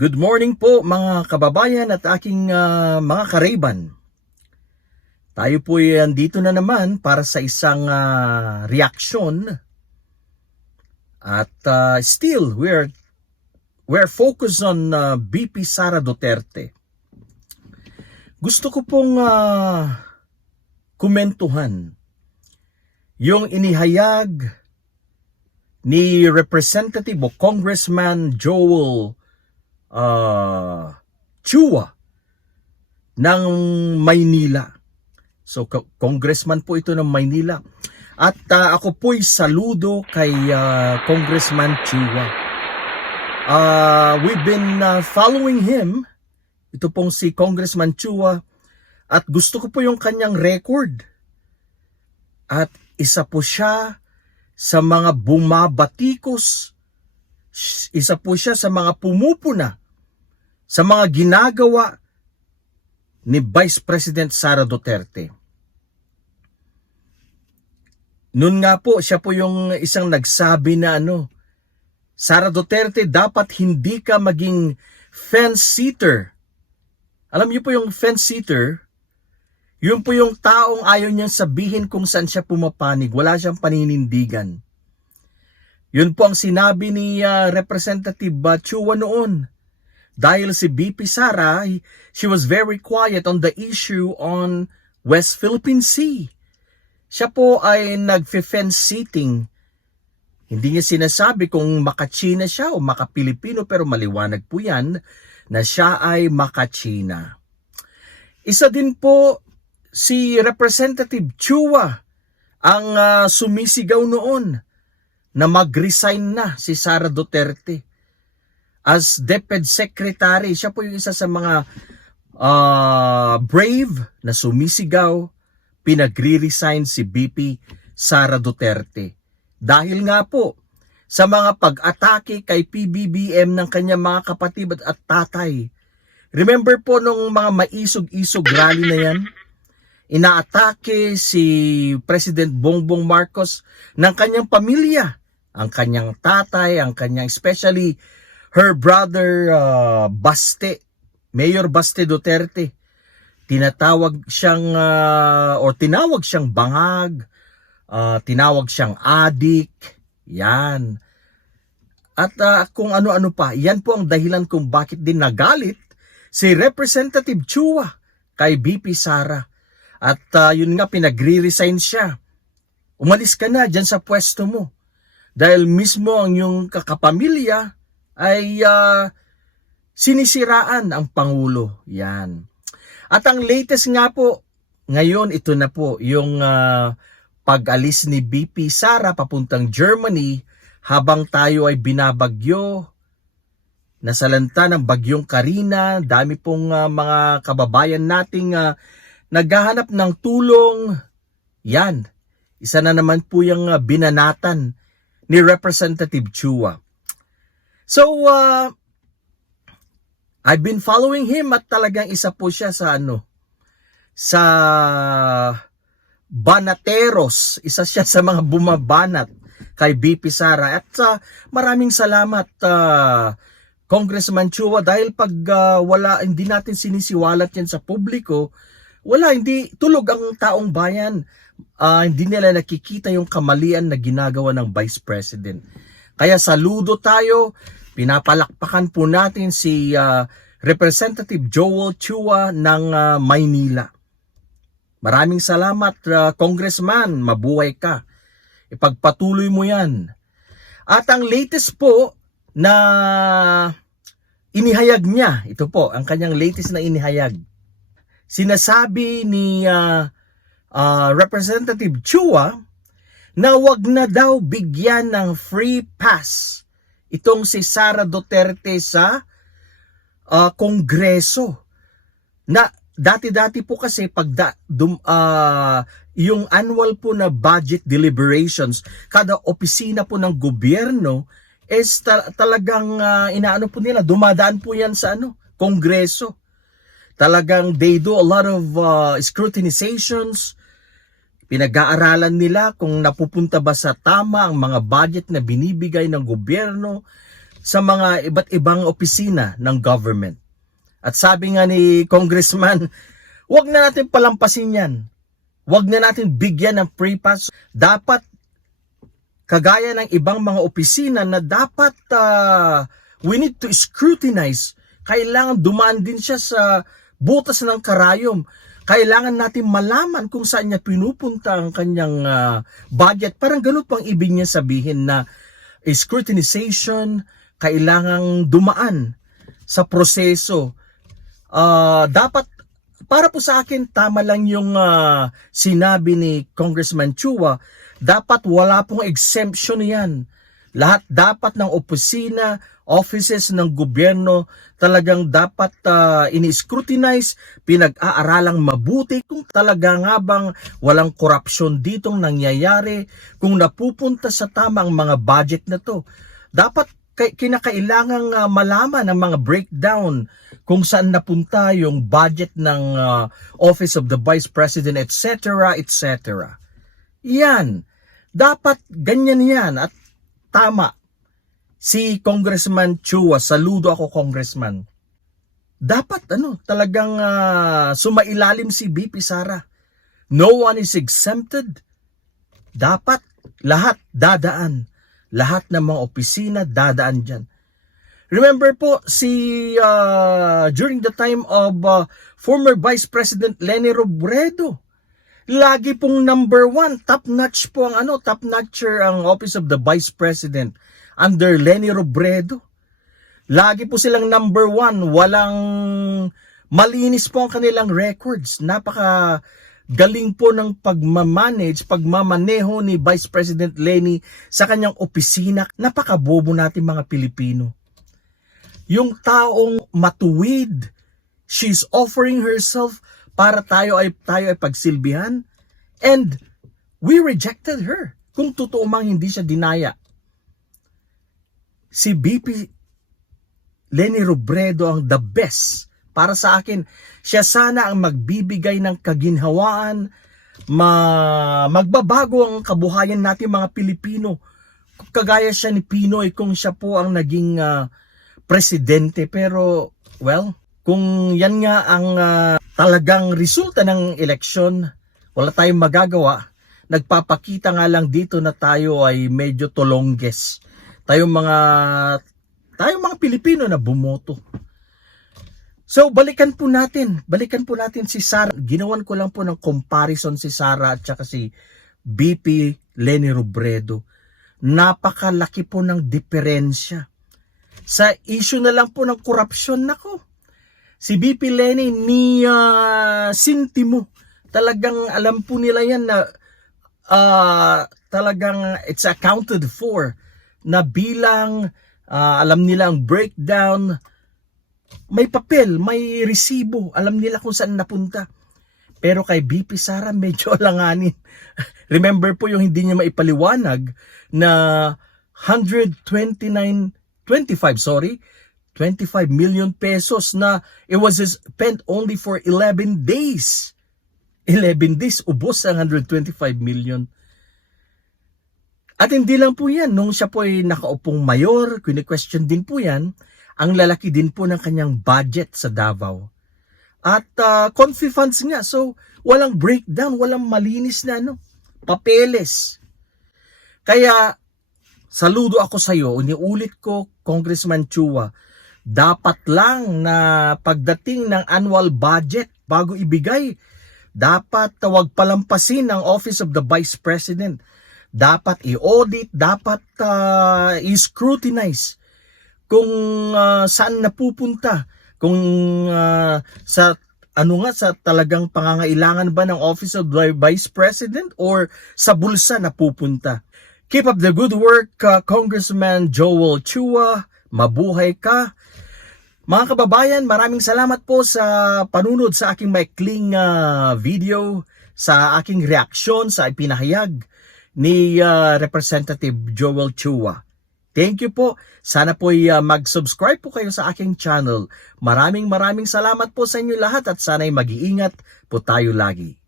Good morning po mga kababayan at aking ah, mga kareban. Tayo po ay andito na naman para sa isang ah, reaksyon. At ah, still, we're, we're focused on ah, BP Sara Duterte. Gusto ko pong ah, kumentuhan yung inihayag ni Representative o Congressman Joel uh, Chua ng Maynila. So, co- congressman po ito ng Maynila. At uh, ako po'y saludo kay uh, Congressman Chua. Uh, we've been uh, following him, ito pong si Congressman Chua, at gusto ko po yung kanyang record. At isa po siya sa mga bumabatikos isa po siya sa mga pumupuna sa mga ginagawa ni Vice President Sara Duterte. Noon nga po, siya po yung isang nagsabi na ano, Sara Duterte, dapat hindi ka maging fence-sitter. Alam niyo po yung fence-sitter, yun po yung taong ayaw niyang sabihin kung saan siya pumapanig. Wala siyang paninindigan. Yun po ang sinabi ni ah, Representative uh, Chua noon. Dahil si BP Sara, he- she was very quiet on the issue on West Philippine Sea. Siya po ay nag-fence sitting. Hindi niya sinasabi kung makachina siya o makapilipino pero maliwanag po yan na siya ay makachina. Isa din po si Representative Chua ang ah, sumisigaw noon na mag-resign na si Sara Duterte as DepEd Secretary. Siya po yung isa sa mga ah, brave na sumisigaw, pinagre-resign si BP Sara Duterte. Dahil nga po sa mga pag-atake kay PBBM ng kanyang mga kapatid at tatay. Remember po nung mga maisog-isog rally na yan? inaatake si President Bongbong Marcos ng kanyang pamilya, ang kanyang tatay, ang kanyang especially her brother uh, Baste, Mayor Baste Duterte. Tinatawag siyang uh, or tinawag siyang bangag, uh, tinawag siyang adik, yan. At uh, kung ano-ano pa, yan po ang dahilan kung bakit din nagalit si Representative Chua kay BP Sara. At uh, yun nga, pinagre-resign siya. Umalis ka na dyan sa pwesto mo. Dahil mismo ang yung kakapamilya ay uh, sinisiraan ang Pangulo. Yan. At ang latest nga po, ngayon ito na po, yung uh, pag-alis ni BP Sara papuntang Germany habang tayo ay binabagyo nasalanta ng bagyong Karina, dami pong uh, mga kababayan nating uh, naghahanap ng tulong. Yan. Isa na naman po yung uh, binanatan ni Representative Chua. So, uh, I've been following him at talagang isa po siya sa ano, sa Banateros. Isa siya sa mga bumabanat kay BP Sara. At uh, maraming salamat uh, Congressman Chua dahil pag uh, wala hindi natin sinisiwalat yan sa publiko, wala hindi tulog ang taong bayan. Ah, hindi nila nakikita yung kamalian na ginagawa ng Vice President. Kaya saludo tayo, pinapalakpakan po natin si ah, Representative Joel Chua ng ah, Maynila. Maraming salamat ah, Congressman, mabuhay ka. Ipagpatuloy mo 'yan. At ang latest po na inihayag niya, ito po ang kanyang latest na inihayag sinasabi ni ah, ah, Representative Chua na wag na daw bigyan ng free pass itong si Sara Duterte sa ah, Kongreso. Na dati-dati po kasi pag da, dum, ah, yung annual po na budget deliberations, kada opisina po ng gobyerno is ta- talagang ah, inaano po nila, dumadaan po yan sa ano, Kongreso talagang they do a lot of uh, scrutinizations. Pinag-aaralan nila kung napupunta ba sa tama ang mga budget na binibigay ng gobyerno sa mga iba't ibang opisina ng government. At sabi nga ni Congressman, wag na natin palampasin yan. Wag na natin bigyan ng free pass. Dapat kagaya ng ibang mga opisina na dapat ah, we need to scrutinize. Kailangan dumaan din siya sa butas ng karayom. Kailangan natin malaman kung saan niya pinupunta ang kanyang ah, budget. Parang ganun pang ibig niya sabihin na scrutinization, kailangang dumaan sa proseso. Ah, dapat para po sa akin tama lang yung ah, sinabi ni Congressman Chua, dapat wala pong exemption yan. Lahat dapat ng opisina, offices ng gobyerno talagang dapat ah, ini-scrutinize, pinag-aaralang mabuti kung talaga nga bang walang korupsyon ditong nangyayari, kung napupunta sa tamang mga budget na to. Dapat kinakailangang ah, malaman ang mga breakdown kung saan napunta yung budget ng ah, Office of the Vice President, etc., etc. Yan. Dapat ganyan yan at tama. Si Congressman Chua, saludo ako Congressman. Dapat ano, talagang ah, sumailalim si BP Sara. No one is exempted. Dapat lahat dadaan. Lahat ng mga opisina dadaan dyan. Remember po si ah, during the time of ah, former Vice President Leni Robredo. Lagi pong number one, top notch po ang ano, top notcher ang Office of the Vice President under Leni Robredo. Lagi po silang number one, walang malinis po ang kanilang records. Napaka galing po ng pagmamanage, pagmamaneho ni Vice President Leni sa kanyang opisina. Napakabobo natin mga Pilipino yung taong matuwid. She's offering herself para tayo ay tayo ay pagsilbihan and we rejected her. Kung totoo mang hindi siya dinaya. Si BP Lenny Robredo ang the best para sa akin. Siya sana ang magbibigay ng kaginhawaan, ma magbabago ang kabuhayan natin mga Pilipino. Kagaya siya ni Pinoy kung siya po ang naging ah, presidente pero well kung yan nga ang ah, talagang resulta ng eleksyon wala tayong magagawa nagpapakita nga lang dito na tayo ay medyo tolongges tayong mga tayong mga Pilipino na bumoto. So balikan po natin balikan po natin si Sara ginawan ko lang po ng comparison si Sara at saka si BP Lenny Robredo. Napakalaki po ng diferensya. Sa issue na lang po ng korupsyon nako. Si BP Lenny ni ah, Sintimo, talagang alam po nila yan na ah, talagang it's accounted for na bilang ah, alam nila ang breakdown may papel, may resibo, alam nila kung saan napunta. Pero kay BP Sara medyo alanganin. Remember po yung hindi niya maipaliwanag na 129 25 sorry 25 million pesos na it was spent only for 11 days 11 days ubos ang 125 million at hindi lang po yan. Nung siya po ay nakaupong mayor kini-question din po yan ang lalaki din po ng kanyang budget sa Davao. At uh, confi funds nga. So walang breakdown walang malinis na ano papeles. Kaya Saludo ako sa iyo, uniulit ko Congressman Chua, dapat lang na pagdating ng annual budget bago ibigay, dapat tawag palampasin ang Office of the Vice President. Dapat i-audit, dapat uh, i-scrutinize kung uh, saan napupunta, kung uh, sa ano nga sa talagang pangangailangan ba ng Office of the Vice President or sa bulsa napupunta. Keep up the good work, uh, Congressman Joel Chua. Mabuhay ka. Mga kababayan, maraming salamat po sa panunod sa aking maikling uh, video, sa aking reaksyon sa ipinahayag ni uh, Representative Joel Chua. Thank you po. Sana po uh, mag-subscribe po kayo sa aking channel. Maraming maraming salamat po sa inyo lahat at sana'y mag-iingat po tayo lagi.